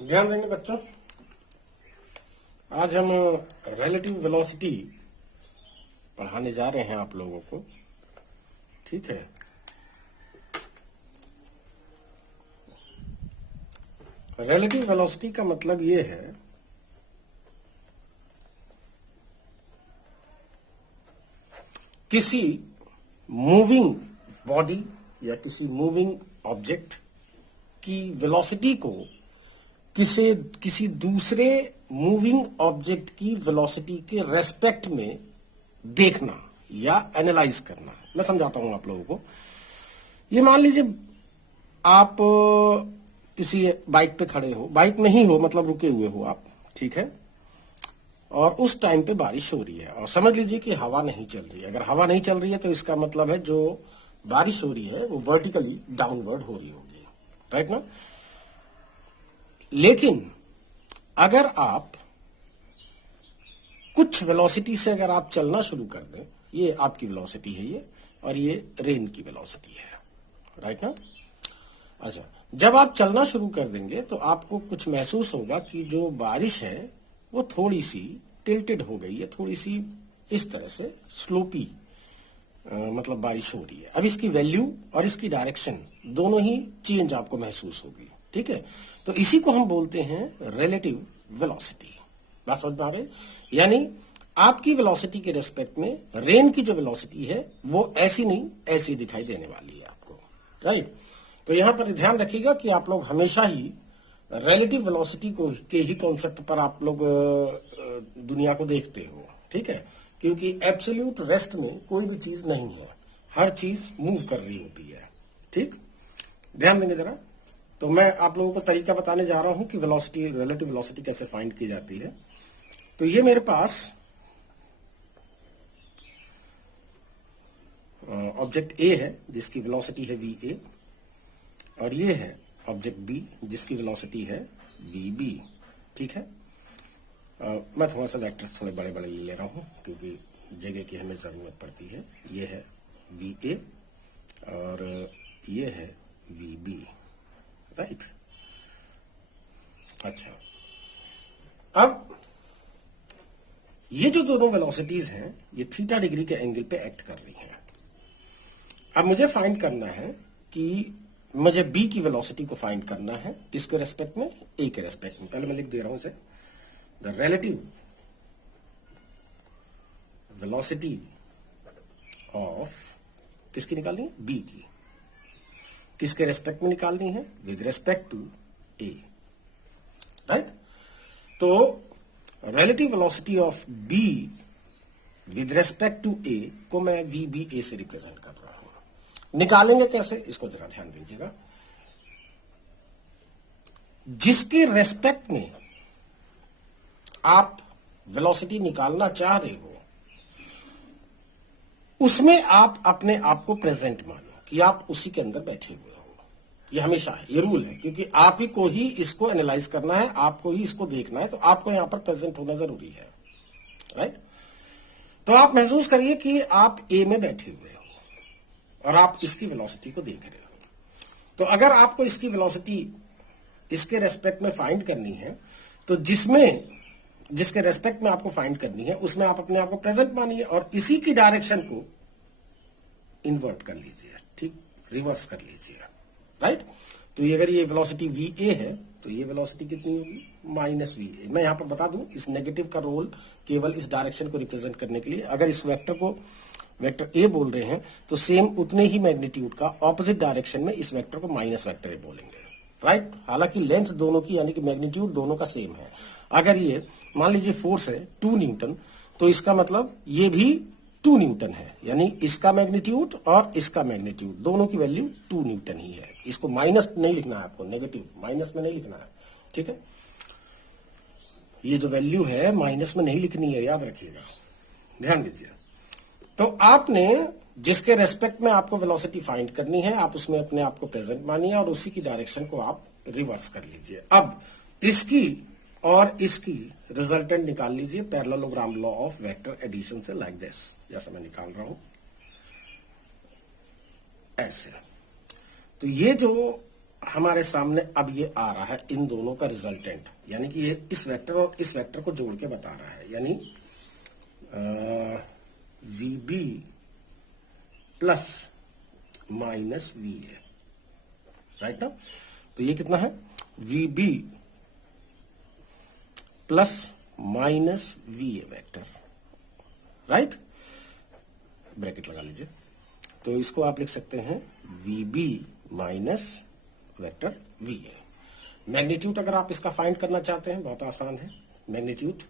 ध्यान देंगे बच्चों। आज हम रिलेटिव वेलोसिटी पढ़ाने जा रहे हैं आप लोगों को। ठीक है, रिलेटिव वेलोसिटी का मतलब ये है किसी मूविंग बॉडी या किसी मूविंग ऑब्जेक्ट की वेलोसिटी को किसी दूसरे मूविंग ऑब्जेक्ट की वेलोसिटी के रेस्पेक्ट में देखना या एनालाइज करना। मैं समझाता हूं आप लोगों को। ये मान लीजिए आप किसी बाइक पे खड़े हो, बाइक में ही हो, मतलब रुके हुए हो आप, ठीक है, और उस टाइम पे बारिश हो रही है और समझ लीजिए कि हवा नहीं चल रही है। अगर हवा नहीं चल रही है तो इसका मतलब है जो बारिश हो रही है वो वर्टिकली डाउनवर्ड हो रही होगी, राइट ना। लेकिन अगर आप कुछ वेलोसिटी से अगर आप चलना शुरू कर दें, ये आपकी वेलोसिटी है ये, और ये रेन की वेलोसिटी है, राइट ना। अच्छा, जब आप चलना शुरू कर देंगे तो आपको कुछ महसूस होगा कि जो बारिश है वो थोड़ी सी टिल्टेड हो गई है, थोड़ी सी इस तरह से स्लोपी मतलब बारिश हो रही है। अब इसकी वैल्यू और इसकी डायरेक्शन दोनों ही चेंज आपको महसूस होगी, ठीक है। तो इसी को हम बोलते हैं रिलेटिव वेलोसिटी। बात समझ में आ गई? यानी आपकी वेलोसिटी के रेस्पेक्ट में रेन की जो वेलोसिटी है वो ऐसी नहीं, ऐसी दिखाई देने वाली है आपको, राइट। तो यहां पर ध्यान रखिएगा कि आप लोग हमेशा ही रिलेटिव वेलोसिटी को के ही कॉन्सेप्ट पर आप लोग दुनिया को देखते हो, ठीक है, क्योंकि एब्सोल्यूट रेस्ट में कोई भी चीज नहीं है, हर चीज मूव कर रही होती है, ठीक। ध्यान देंगे जरा। तो मैं आप लोगों को तरीका बताने जा रहा हूं कि वेलोसिटी, रिलेटिव वेलोसिटी कैसे फाइंड की जाती है। तो ये मेरे पास ऑब्जेक्ट ए है जिसकी वेलोसिटी है वी ए, और ये है ऑब्जेक्ट बी जिसकी वेलोसिटी है वी बी, ठीक है। मैं थोड़ा सा वेक्टर्स थोड़े बड़े बड़े ले रहा हूं क्योंकि जगह की हमें जरूरत पड़ती है। ये है वी ए और ये है वी बी, राइट। अच्छा, अब ये जो दोनों वेलोसिटीज हैं ये थीटा डिग्री के एंगल पे एक्ट कर रही हैं। अब मुझे फाइंड करना है कि मुझे बी की वेलोसिटी को फाइंड करना है, किसके रेस्पेक्ट में? ए के रेस्पेक्ट में। पहले मैं लिख दे रहा हूं इसे, द रिलेटिव वेलोसिटी ऑफ, किसकी निकालनी है? बी की। किसके रेस्पेक्ट में निकालनी है? With respect to A, right. तो relative velocity of B with respect to A को मैं वी बी ए से रिप्रेजेंट कर रहा हूं। निकालेंगे कैसे, इसको जरा ध्यान दीजिएगा। जिसके रेस्पेक्ट में आप वेलोसिटी निकालना चाह रहे हो उसमें आप अपने आप को प्रेजेंट मानो कि आप उसी के अंदर बैठे हुए हो। ये हमेशा है, ये रूल है, क्योंकि आप ही को ही इसको एनालाइज करना है, आपको ही इसको देखना है, तो आपको यहां पर प्रेजेंट होना जरूरी है, राइट। तो आप महसूस करिए कि आप ए में बैठे हुए हो और आप इसकी वेलोसिटी को देख रहे हो। तो अगर आपको इसकी वेलोसिटी इसके रेस्पेक्ट में फाइंड करनी है तो जिसके रेस्पेक्ट में आपको फाइंड करनी है उसमें आप अपने आप को प्रेजेंट मानिए और इसी की डायरेक्शन को इन्वर्ट कर लीजिए, ठीक, रिवर्स कर लीजिए, राइट। तो ये अगर ये वेलोसिटी वी ए है तो ये वेलोसिटी कितनी होगी? माइनस वी ए। मैं यहां पर बता दूं इस नेगेटिव का रोल केवल इस डायरेक्शन को रिप्रेजेंट करने के लिए। अगर इस वेक्टर को वेक्टर ए बोल रहे हैं तो सेम उतने ही मैग्नीट्यूड का ऑपोजिट डायरेक्शन में इस वेक्टर को माइनस वेक्टर ए बोलेंगे, राइट। हालांकि लेंथ दोनों की यानी कि मैग्नीट्यूड दोनों का सेम है। अगर ये मान लीजिए फोर्स है 2 न्यूटन तो इसका मतलब ये भी 2 न्यूटन है, यानी इसका मैग्नीट्यूड और इसका मैग्नीट्यूड दोनों की वैल्यू 2 न्यूटन ही है। इसको माइनस नहीं लिखना है आपको, नेगेटिव माइनस में नहीं लिखना है, ठीक है। ये जो वैल्यू है माइनस में नहीं लिखनी है, याद रखिएगा, ध्यान दीजिए। तो आपने जिसके रेस्पेक्ट में आपको वेलोसिटी फाइंड करनी है आप उसमें अपने आप को प्रेजेंट मानिए और उसी की डायरेक्शन को आप रिवर्स कर लीजिए। अब इसकी और इसकी रिजल्टेंट निकाल लीजिए parallelogram law of vector addition से, लाइक दिस, जैसा मैं निकाल रहा हूं ऐसे। तो ये जो हमारे सामने अब ये आ रहा है इन दोनों का रिजल्टेंट, यानी कि ये इस वेक्टर और इस वेक्टर को जोड़ के बता रहा है, यानी VB plus minus VA, right ना। तो ये कितना है, VB plus minus VA vector, right, bracket लगा लीजिए। तो इसको आप लिख सकते हैं VB minus vector VA। Magnitude अगर आप इसका फाइंड करना चाहते हैं, बहुत आसान है। मैग्नीट्यूड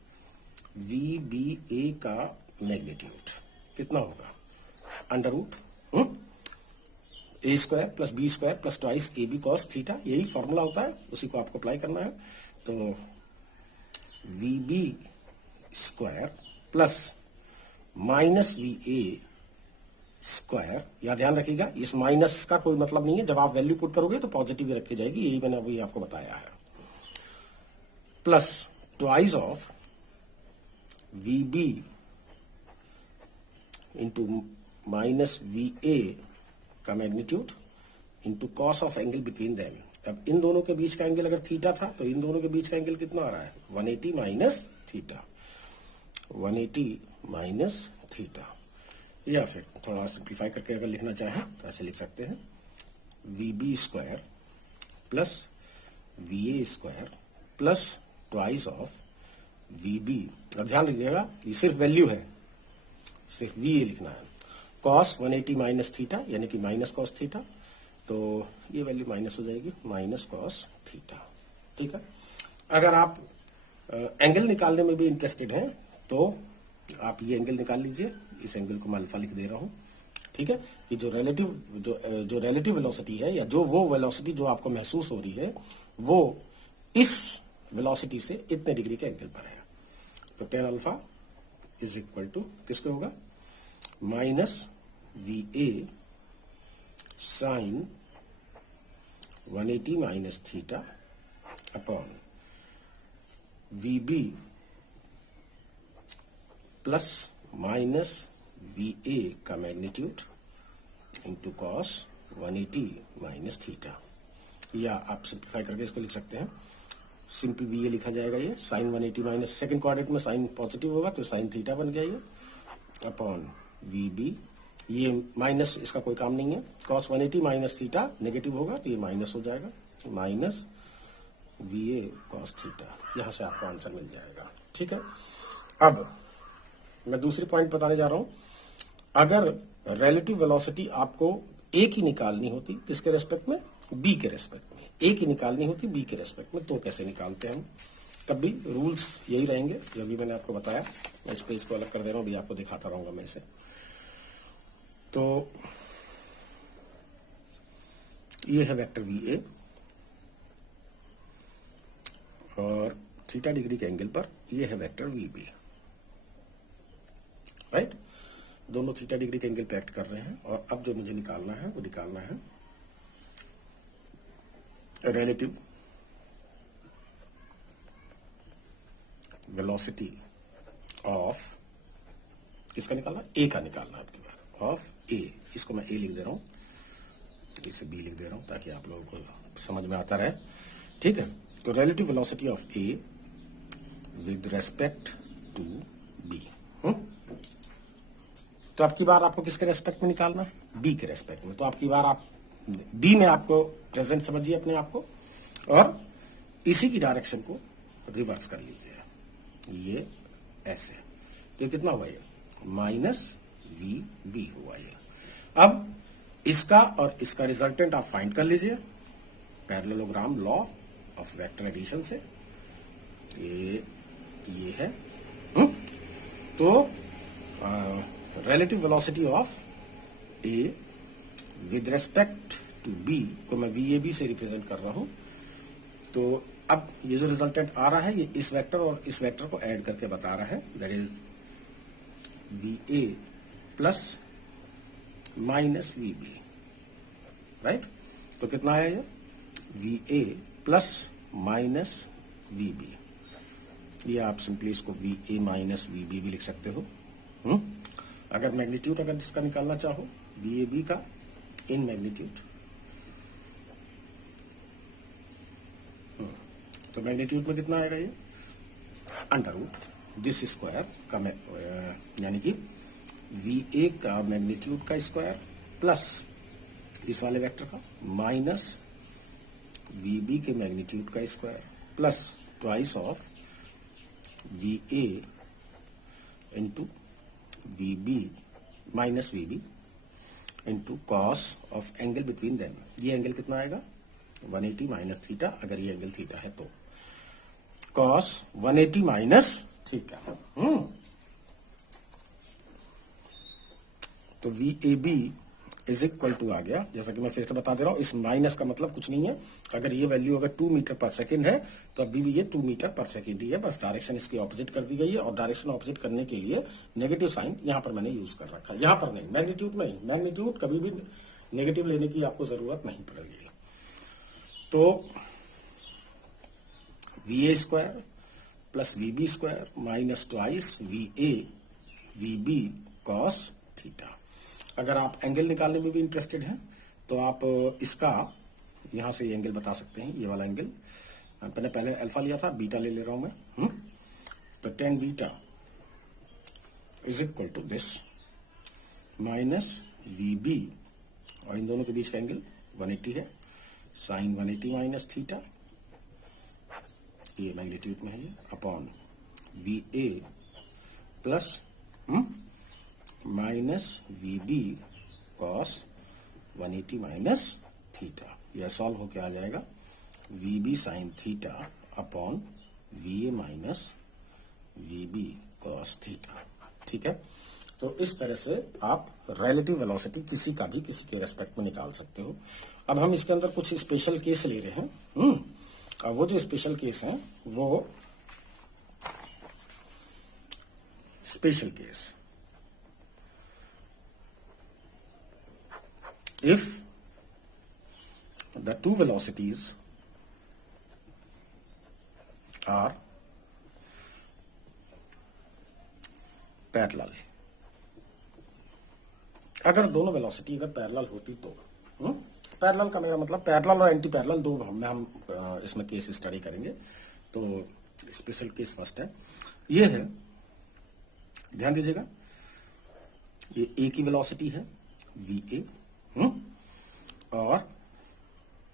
VBA का मैग्नीट्यूड कितना होगा, under root A² plus B² plus twice AB cos theta, यही फॉर्मूला होता है, उसी को आपको अप्लाई करना है। तो VB² plus minus VA square, या ध्यान रखिएगा इस माइनस का कोई मतलब नहीं है, जब आप वैल्यू पुट करोगे तो पॉजिटिव रखी जाएगी, यही मैंने अभी आपको बताया है, plus twice of VB into minus VA का magnitude into cos of angle between them. अब इन दोनों के बीच का एंगल अगर थीटा था तो इन दोनों के बीच का एंगल कितना आ रहा है, 180 माइनस थीटा, 180 माइनस थीटा। या फिर थोड़ा सिंप्लीफाई करके अगर लिखना चाहें तो ऐसे लिख सकते हैं VB² plus VA² plus twice of VB। अब ध्यान रखिएगा ये सिर्फ वैल्यू है, सिर्फ VA लिखना है, कॉस 180 माइनस थीटा यानी कि माइनस कॉस थीटा, तो ये वैल्यू माइनस हो जाएगी, माइनस कॉस थीटा, ठीक है। अगर आप एंगल निकालने में भी इंटरेस्टेड हैं तो आप ये एंगल निकाल लीजिए, इस एंगल को मैं अल्फा लिख दे रहा हूं, ठीक है। कि जो रिलेटिव वेलोसिटी है, या जो वो वेलोसिटी जो आपको महसूस हो रही है, वो इस वेलोसिटी से इतने डिग्री के एंगल पर है। तो tan alpha is equal to किसके होगा, minus VA sine 180 minus theta upon VB plus minus VA का magnitude into cos 180 minus theta. या आप सिंप्लीफाई करके इसको लिख सकते हैं, सिंपल VA लिखा जाएगा, ये साइन 180 माइनस, सेकंड क्वाड्रेंट में साइन पॉजिटिव होगा तो साइन थीटा बन गया ये, अपॉन VB, ये माइनस इसका कोई काम नहीं है, कॉस 180 माइनस थीटा नेगेटिव होगा तो ये माइनस हो जाएगा, माइनस VA कॉस थीटा। यहां से आपको आंसर मिल जाएगा, ठीक है। अब मैं दूसरी पॉइंट बताने जा रहा हूं, अगर रिलेटिव वेलोसिटी आपको A की निकालनी होती, किसके रेस्पेक्ट में, B के रेस्पेक्ट में, A की निकालनी होती B के रेस्पेक्ट में, तो कैसे निकालते हैं हम, तब भी रूल्स यही रहेंगे जो भी मैंने आपको बताया। मैं इस पेज को अलग कर दे रहा हूं, अभी आपको दिखाता रहूंगा मैं इसे। तो ये है वेक्टर VA और थीटा डिग्री के एंगल पर ये है वेक्टर VB, राइट। दोनों थीटा डिग्री के एंगल पे एक्ट कर रहे हैं, और अब जो मुझे निकालना है वो निकालना है रिलेटिव वेलोसिटी ऑफ, किसका निकालना, A का निकालना है आपकी बार, ऑफ A। इसको मैं A लिख दे रहा हूं, इसे B लिख दे रहा हूं ताकि आप लोगों को समझ में आता रहे, ठीक है। तो relative velocity of A with respect to B। तो आपकी बार आपको किसके रेस्पेक्ट में निकालना है, B के रेस्पेक्ट में। तो आपकी बार आप B में आपको प्रेजेंट समझिए अपने आप को, और इसी की डायरेक्शन को रिवर्स कर लीजिए, ये ऐसे। तो कितना हुआ ये, माइनस VB हुआ ये। अब इसका और इसका रिजल्टेंट आप फाइंड कर लीजिए parallelogram law of vector addition से, ये है। तो relative velocity of A with respect to B को मैं VAB से रिप्रेजेंट कर रहा हूं। तो अब ये जो रिजल्टेंट आ रहा है, ये इस वेक्टर और इस वेक्टर को ऐड करके बता रहा है, that is VA plus minus VB, right. तो कितना आया ये, VA प्लस माइनस VB। ये आप सिंपली इसको VA माइनस VB भी लिख सकते हो। अगर मैग्नीट्यूड अगर इसका निकालना चाहो VAB का इन मैग्नीट्यूड, तो मैग्नीट्यूड में कितना आएगा ये अंडर रूट दिस स्क्वायर का यानी कि VA का मैग्नीट्यूड का स्क्वायर प्लस इस वाले वेक्टर का माइनस VB के मैग्नीट्यूड का square plus twice of VA into VB minus VB into cos of angle between them. ये एंगल कितना आएगा 180 माइनस थीटा, अगर ये एंगल थीटा है तो कॉस 180 माइनस थीटा। तो VAB इज इक्वल टू आ गया, जैसा कि मैं फिर से बता दे रहा हूं, इस माइनस का मतलब कुछ नहीं है। अगर ये वैल्यू अगर 2 मीटर पर सेकेंड है तो अभी भी ये 2 मीटर पर सेकेंड ही है, बस डायरेक्शन इसकी ऑपोजिट कर दी गई है। और डायरेक्शन ऑपोजिट करने के लिए नेगेटिव साइन यहां पर मैंने यूज कर रखा है, यहां पर नहीं, मैग्नीट्यूड में नहीं। मैग्नीट्यूड कभी भी नेगेटिव लेने की आपको जरूरत नहीं पड़ेगी। तो VA square plus VB square minus twice VA VB cos theta. अगर आप एंगल निकालने में भी इंटरेस्टेड हैं तो आप इसका यहां से ये एंगल बता सकते हैं, ये वाला एंगल। मैंने पहले अल्फा लिया था, बीटा ले रहा हूं मैं। तो 10 beta is equal to this minus VB, और इन दोनों के बीच का एंगल 180 है, साइन 180 माइनस थीटा, ये मैग्नीट्यूड में है ये, upon VA plus minus VB cos 180 minus theta. यह सॉल्व होके आ जाएगा VB sine theta upon VA minus VB cos theta. ठीक है, तो इस तरह से आप रिलेटिव वेलोसिटी किसी का भी किसी के रेस्पेक्ट में निकाल सकते हो। अब हम इसके अंदर कुछ स्पेशल केस ले रहे हैं। अब वो जो स्पेशल केस हैं वो special case, if the two velocities are parallel, अगर दोनों वेलोसिटी अगर पैरेलल होती तो, पैरेलल का मेरा मतलब पैरेलल और एंटी पैरेलल दो हम इसमें केस स्टडी करेंगे। तो स्पेशल केस फर्स्ट है, ये है, ध्यान दीजिएगा, ये A की वेलोसिटी है VA, और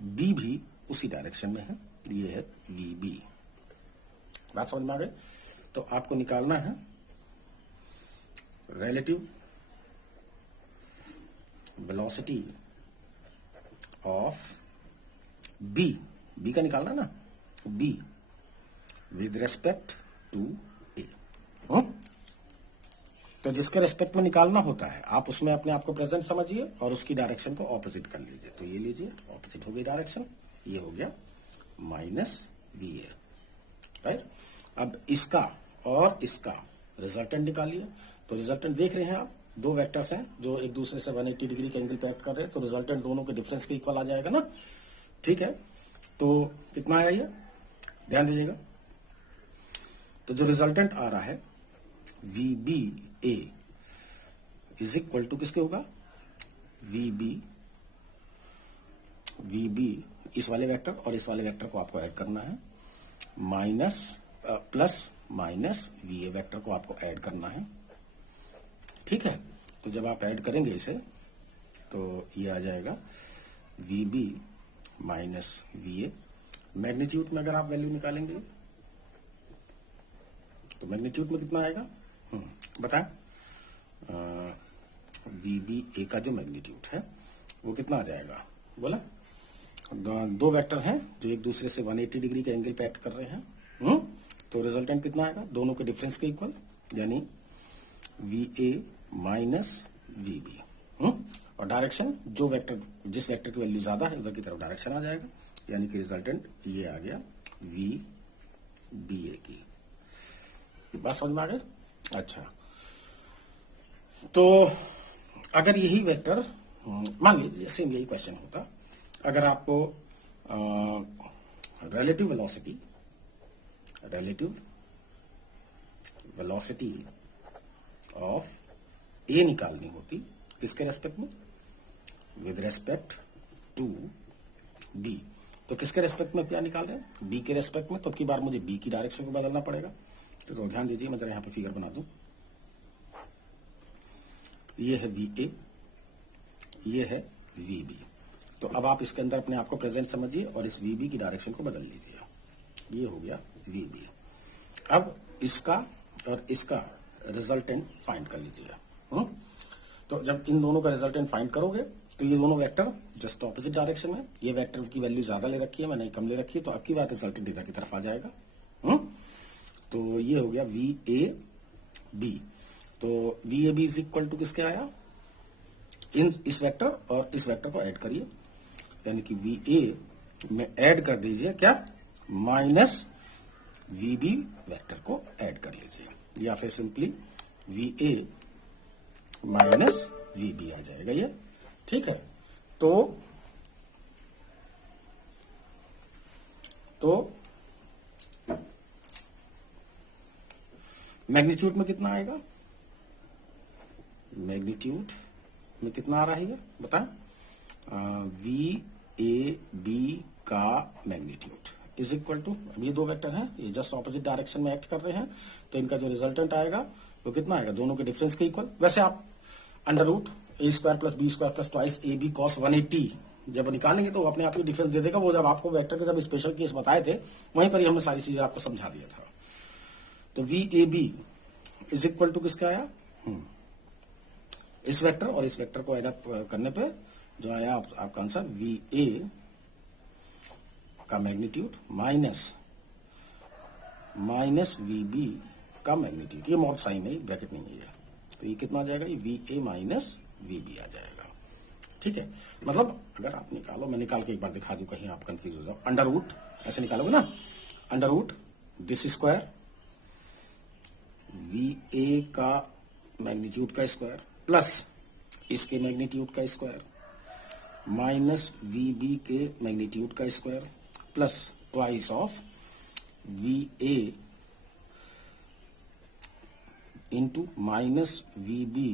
B भी उसी डायरेक्शन में है, ये है VB। बात समझ में आ गई? तो आपको निकालना है रिलेटिव वेलोसिटी ऑफ B का निकालना ना, B with respect to A। तो जिसके रेस्पेक्ट में निकालना होता है आप उसमें अपने आप को प्रेजेंट समझिए और उसकी डायरेक्शन को ऑपोजिट कर लीजिए। तो ये लीजिए, ऑपोजिट हो गई डायरेक्शन, ये हो गया माइनस VA, राइट। अब इसका और इसका रिजल्टेंट निकालिए। तो रिजल्टेंट देख रहे हैं आप, दो वेक्टर्स हैं जो एक दूसरे से 180 डिग्री के एंगल पे एक्ट कर रहे हैं, तो रिजल्टेंट दोनों के डिफरेंस के इक्वल आ जाएगा ना। ठीक है, तो कितना आया ये, ध्यान दीजिएगा। तो जो रिजल्टेंट आ रहा है VBA इज इक्वल टू किसके होगा, VB इस वाले वेक्टर और इस वाले वेक्टर को आपको ऐड करना है, minus plus minus VA vector को आपको ऐड करना है। ठीक है, तो जब आप ऐड करेंगे इसे तो ये आ जाएगा VB माइनस VA। मैग्नीट्यूड में अगर आप वैल्यू निकालेंगे तो मैग्नीट्यूड में कितना आएगा बताएं। VBA का जो मैग्नीट्यूड है वो कितना आ जाएगा, बोला। दो वेक्टर हैं जो एक दूसरे से 180 डिग्री के एंगल पे एक्ट कर रहे हैं, तो रिजल्टेंट कितना आएगा, दोनों के डिफरेंस के इक्वल, यानी VA माइनस VB। और डायरेक्शन जो वेक्टर, जिस वेक्टर की वैल्यू ज्यादा है उधर की तरफ डायरेक्शन आ जाएगा, यानी कि रिजल्टेंट ये आ गया VBA की। बात समझ में आ गई? अच्छा, तो अगर यही वेक्टर, मान लीजिए सेम यही क्वेश्चन होता, अगर आपको रिलेटिव वेलोसिटी ऑफ A निकालनी होती, किसके रेस्पेक्ट में, विद रेस्पेक्ट टू B। तो किसके रेस्पेक्ट में क्या निकाल रहे हैं? बी के रेस्पेक्ट में। तो अब की बार मुझे बी की डायरेक्शन को बदलना पड़ेगा। तो ध्यान दीजिए, मैं जरा यहाँ पे फिगर बना दूं। ये है वी ए, ये है वी बी। तो अब आप इसके अंदर अपने आप को प्रेजेंट समझिए और इस वी बी की डायरेक्शन को बदल लीजिए। ये हो गया वी बी। अब इसका और इसका रिजल्टेंट फाइंड कर लीजिए। तो जब इन दोनों का रिजल्टेंट फाइंड करोगे तो ये दोनों वेक्टर जस्ट ऑपोजिट डायरेक्शन में, ये वेक्टर की वैल्यू ज्यादा ले रखी है, मैंने कम ले रखी है, तो अब की बार रिजल्टेंट इधर की तरफ आ जाएगा। तो ये हो गया वी ए बी। तो V A B is equal to किसके आया? इस वेक्टर और इस वेक्टर को ऐड करिए, यानी कि वी ए में ऐड कर दीजिए क्या? माइनस वी बी वेक्टर को ऐड कर लीजिए, या फिर simply V A minus V B आ जाएगा ये। ठीक है। तो मैग्नीट्यूड में कितना आएगा? मैग्नीट्यूड में कितना आ रहा है ये बताएं? वी ए बी का मैग्नीट्यूड इज इक्वल टू, अब ये दो वेक्टर हैं, ये जस्ट ऑपोजिट डायरेक्शन में एक्ट कर रहे हैं, तो इनका जो रिजल्टेंट आएगा वो कितना आएगा? दोनों के डिफरेंस के इक्वल। वैसे आप under root A square plus B square plus twice A B cos 180 जब निकालेंगे तो वो अपने आप ही डिफरेंस दे देगा। वो जब आपको वेक्टर के जब स्पेशल केस बताए थे वहीं पर ही हमने सारी चीजें आपको समझा दिया था। तो V A B is equal to किसका आया? इस वेक्टर और इस वेक्टर को एड अप करने पे जो आया आपका आंसर वी ए का मैग्नीट्यूड माइनस वी बी का मैग्नीट्यूड। ये मॉड साइन है, ब्रैकेट नहीं है, तो ये कितना आ जाएगा? ये V A minus V B आ जाएगा। ठीक है। मतलब अगर आप निकालो, मैं निकाल के एक बार दिखा दूं कहीं आप कंफ्यूज हो जाओ। अंडर रूट ऐसे निकालोगे ना, under root this square V A का मैग्नीट्यूड का स्क्वायर प्लस इसके मैग्नीट्यूड का स्क्वायर माइनस वी बी के मैग्नीट्यूड का square plus twice of V A into minus V B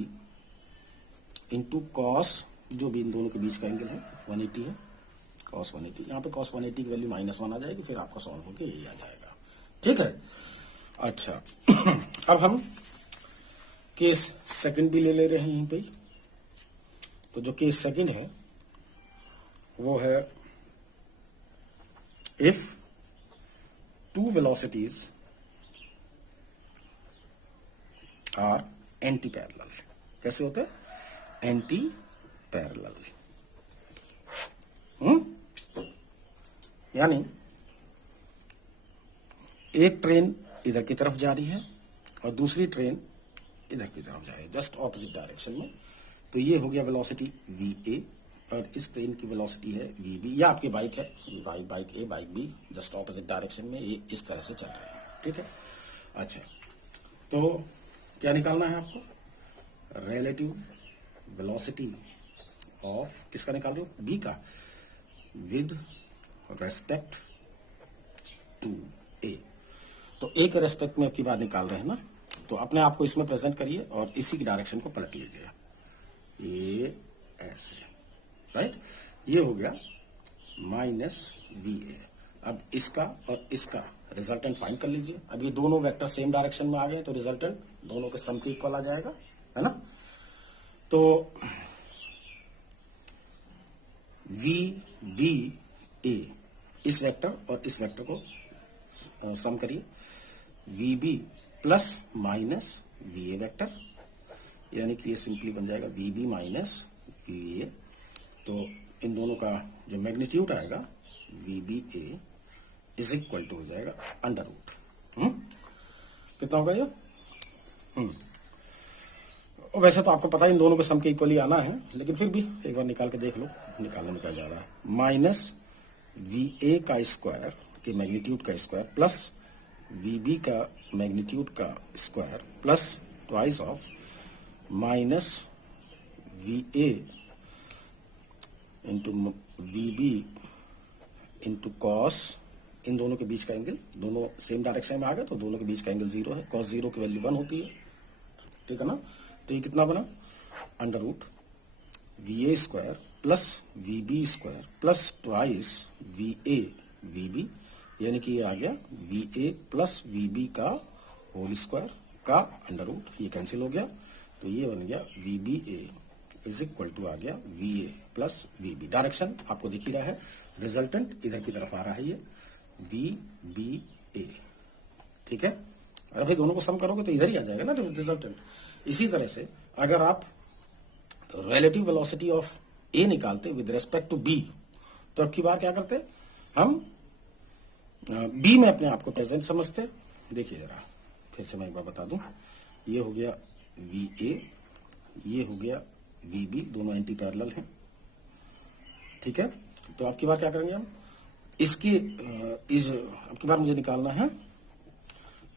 into cos, जो भी इन दोनों के बीच का एंगल है 180 है, कॉस 180। यहाँ पे कॉस 180 की वैल्यू -1 आ जाएगी, फिर आपका सॉल्व होकर यही आ जाएगा। ठीक है। अच्छा अब हम केस सेकंड भी ले रहे हैं यहीं पे। तो जो केस सेकंड है वो है if two velocities are anti parallel. कैसे होते हैं? Anti parallel. यानी एक ट्रेन इधर की तरफ जा रही है और दूसरी ट्रेन इधर की तरफ जा रही है, जस्ट ऑपोजिट डायरेक्शन में। तो ये हो गया वेलोसिटी वी ए और इस ट्रेन की वेलोसिटी है वी बी। या आपकी बाइक है, bike A bike B, just opposite direction में ये इस तरह से चल रहे हैं। ठीक है। अच्छा, तो क्या निकालना है आपको? रिलेटिव वेलोसिटी ऑफ किसका निकाल रहे हो? बी का, विद रेस्पेक्ट टू ए। तो ए के रेस्पेक्ट में आपकी बात निकाल रहे हैं ना, तो अपने आप को इसमें प्रेजेंट करिए और इसी की डायरेक्शन को पलट लीजिए, ये ऐसे, राइट। ये हो गया माइनस वी ए। अब इसका और इसका रिजल्टेंट फाइंड कर लीजिए। अब ये दोनों वेक्टर सेम डायरेक्शन में आ गए तो रिजल्टेंट दोनों के सम के इक्वल आ जाएगा, है ना। तो वी बी ए, इस वेक्टर और इस वेक्टर को सम करिए, V B plus minus V A vector, यानी कि ये सिंपली बन जाएगा V B minus V A. तो इन दोनों का जो मैग्नीट्यूड आएगा V B A is equal to हो जाएगा अंडर रूट, कितना होगा ये? वैसे तो आपको पता है इन दोनों के सम के इक्वली आना है, लेकिन फिर भी एक बार निकाल के देख लो, निकालने में क्या जा रहा है। माइनस वी ए का स्क्वायर के मैग्नीट्यूड का स्क्वायर प्लस वी बी का मैग्नीट्यूड का square plus twice of minus V A into V B into cos, इन दोनों के बीच का एंगल, दोनों सेम डायरेक्शन में आ गए तो दोनों के बीच का एंगल 0 है, कॉस 0 की वैल्यू 1 होती है, ठीक है ना। तो ये कितना बना? Under root V A square plus V B square plus twice V A V B, यानी कि ये आ गया V A plus V B का होल स्क्वायर का अंडर रूट, ये कैंसिल हो गया, तो ये बन गया V B A is equal to आ गया V A plus V B. Direction आपको दिख ही रहा है, रिजल्टेंट इधर की तरफ आ रहा है, ये वी बी ए, ठीक है। अगर भाई दोनों को सम करोगे तो इधर ही आ जाएगा ना रिजल्टेंट। इसी तरह से अगर आप रिलेटिव वेलोसिटी ऑफ ए निकालते विद रेस्पेक्ट टू बी, तो अब की बार क्या करते, हम बी में अपने आप को प्रेजेंट समझते। देखिए जरा फिर से मैं एक बार बता दूं, ये हो गया वी ए, ये हो गया वी बी, दोनों एंटी पैरेलल हैं, ठीक है। तो आपकी बार क्या करेंगे हम, इसकी आपकी बार मुझे निकालना है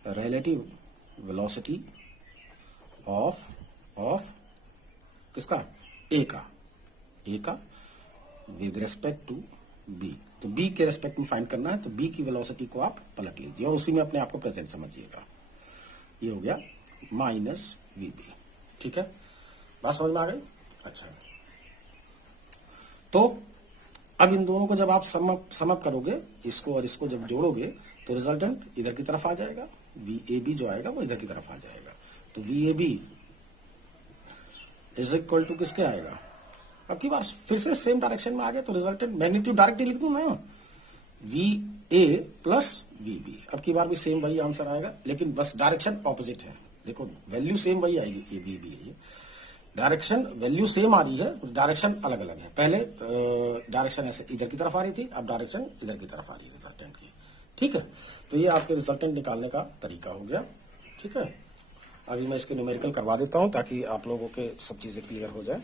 रिलेटिव वेलोसिटी ऑफ किसका, ए का विद रेस्पेक्ट टू बी। तो बी के रेस्पेक्ट में फाइंड करना है, तो बी की वेलोसिटी को आप पलट लीजिए और उसी में अपने आप को प्रेजेंट समझिएगा। ये हो गया माइनस वी बी, ठीक है। बात समझ में आ गई? अच्छा, तो अब इन दोनों को जब आप समअप करोगे, इसको और इसको जब जोड़ोगे, तो रिजल्टेंट इधर की तरफ आ जाएगा, वी ए बी जो आएगा वो इधर की तरफ आ जाएगा। तो V A B is equal to किसके आएगा, अब की बार फिर से सेम डायरेक्शन में आ गया, तो रिजल्टेंट मैग्नीट्यूड डायरेक्टली लिख दूं मैं, V A plus V B. अब की बार भी सेम वही आंसर आएगा, लेकिन बस डायरेक्शन ऑपोजिट है। देखो वैल्यू सेम वही आएगी, ए बी बी है, डायरेक्शन वैल्यू सेम आ रही है, डायरेक्शन अलग अलग है। पहले डायरेक्शन ऐसे इधर की तरफ आ रही थी, अब डायरेक्शन इधर की तरफ आ रही है रिजल्टेंट की, ठीक है। तो ये आपके रिजल्टेंट निकालने का तरीका हो गया, ठीक है। अभी मैं इसके न्यूमेरिकल करवा देता हूं ताकि आप लोगों के सब चीजें क्लियर हो जाए।